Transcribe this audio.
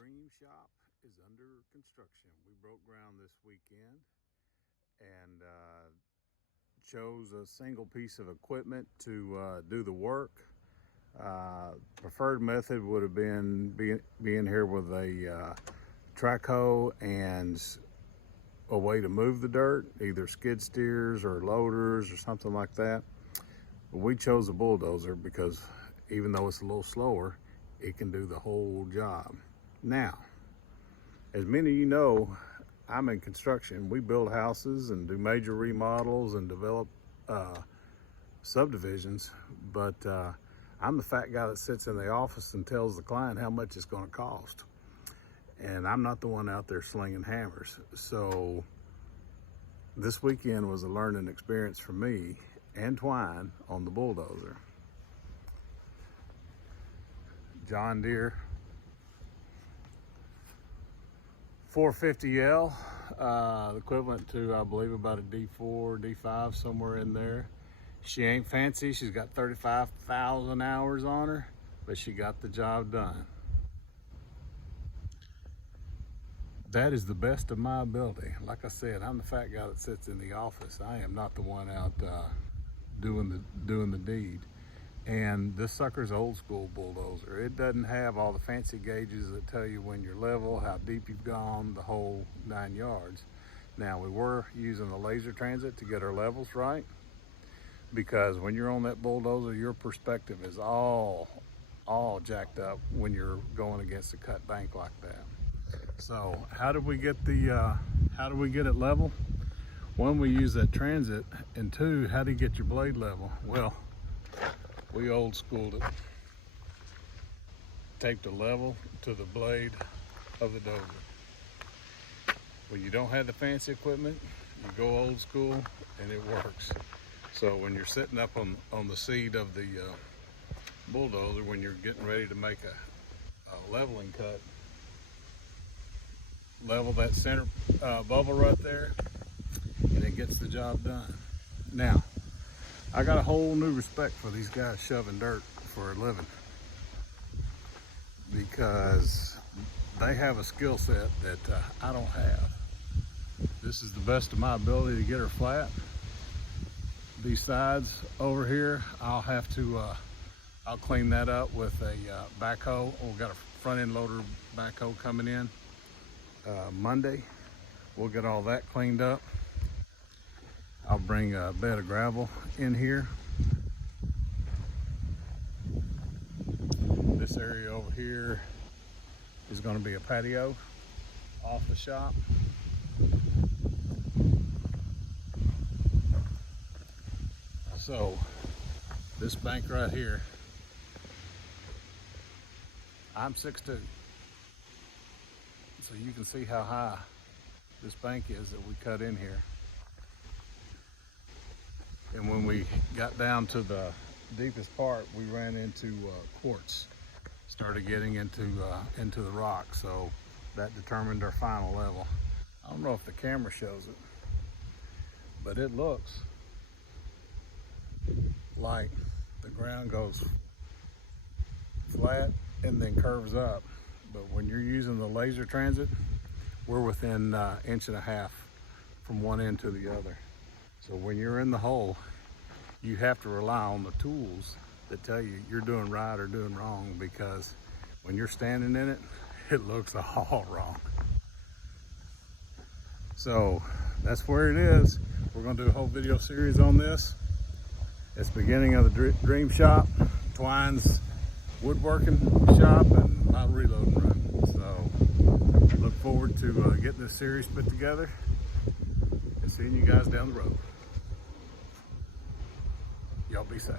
dream shop is under construction. We broke ground this weekend and chose a single piece of equipment to do the work. Preferred method would have been being here with a track hoe and a way to move the dirt, either skid steers or loaders or something like that. But we chose a bulldozer because even though it's a little slower, it can do the whole job. Now, as many of you know, I'm in construction. We build houses and do major remodels and develop subdivisions, but I'm the fat guy that sits in the office and tells the client how much it's going to cost. And I'm not the one out there slinging hammers. So this weekend was a learning experience for me and Twine on the bulldozer. John Deere 450L, equivalent to, I believe, about a D4, D5, somewhere in there. She ain't fancy. She's got 35,000 hours on her, but she got the job done. That is the best of my ability. Like I said, I'm the fat guy that sits in the office. I am not the one out doing the deed. And this sucker's old school bulldozer. It doesn't have all the fancy gauges that tell you when you're level, how deep you've gone, the whole 9 yards. Now, we were using a laser transit to get our levels right, because when you're on that bulldozer, your perspective is all jacked up when you're going against a cut bank like that. So how do we get it level? One, we use that transit, and two, how do you get your blade level? Well, we old schooled it. Taped a level to the blade of the dozer. When you don't have the fancy equipment, you go old school and it works. So when you're sitting up on the seat of the bulldozer, when you're getting ready to make a leveling cut, level that center bubble right there, and it gets the job done. Now, I got a whole new respect for these guys shoving dirt for a living, because they have a skill set that I don't have. This is the best of my ability to get her flat. These sides over here, I'll have to I'll clean that up with a backhoe. We've got a front end loader backhoe coming in Monday. We'll get all that cleaned up. I'll bring a bed of gravel in here. This area over here is going to be a patio off the shop. So this bank right here, I'm 6'2", so you can see how high this bank is that we cut in here. And when we got down to the deepest part, we ran into quartz, started getting into the rock, so that determined our final level. I don't know if the camera shows it, but it looks like the ground goes flat and then curves up. But when you're using the laser transit, we're within 1.5 inches from one end to the other. So when you're in the hole, you have to rely on the tools that tell you you're doing right or doing wrong, because when you're standing in it, it looks all wrong. So that's where it is. We're going to do a whole video series on this. It's the beginning of the dream shop, Twine's woodworking shop, and my reloading run. So look forward to getting this series put together and seeing you guys down the road. Y'all be safe.